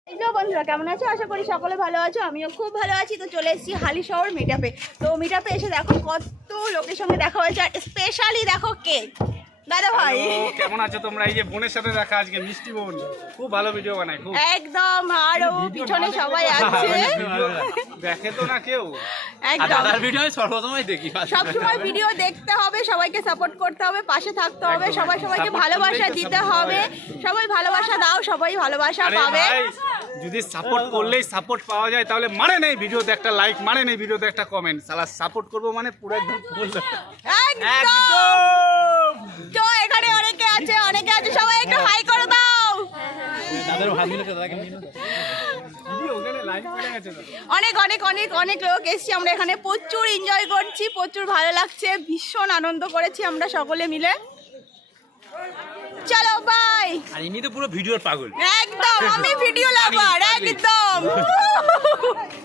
Hello বন্ধুরা, কেমন আছো? আশা করি সকলে ভালো আছো। আমিও খুব ভালো আছি। তো চলে এসেছি হালিশহর মিটআপে। তো মিটআপে এসে দেখো কত লোকের সঙ্গে দেখা হয়েছে, আর স্পেশালি দেখো কে দাদা ভাই। কেমন আছো তোমরা? এই যে বোনের সাথে দেখা আজকে, মিষ্টি বোন খুব ভালো ভিডিও বানায়, খুব একদম। আরো পিছনে সবাই আছে, দেখে তো না কেউ। একদম দাদার ভিডিও আমি সর্বসময় দেখি। সবসময় ভিডিও দেখতে হবে, সবাইকে সাপোর্ট করতে হবে, পাশে থাকতে হবে, সবাই সবাইকে ভালোবাসা দিতে হবে। সবাই ভালোবাসা দাও, সবাই ভালোবাসা আরে পাবে। ভাই, যদি সাপোর্ট করলেই সাপোর্ট পাওয়া যায় তাহলে মানে নেই ভিডিওতে একটা লাইক, মানে নেই ভিডিওতে একটা কমেন্ট। সালা সাপোর্ট করবো মানে পুরো একদম ফুল। একদম। তো এখানে অনেকে আছে, সবাই একটু হাই করে দাও। দাদার ভাত মিলে দাদাকে ভিডিও ওখানে লাইক করে গেছে তো। অনেক অনেক অনেক অনেক লোক এসেছি আমরা এখানে, প্রচুর এনজয় করছি, প্রচুর ভালো লাগছে, ভীষণ আনন্দ করেছি আমরা সকলে মিলে। চলো বাই। আর ইনি তো পুরো ভিডিওর পাগল। একদম, আমি ভিডিও লাভার একদম।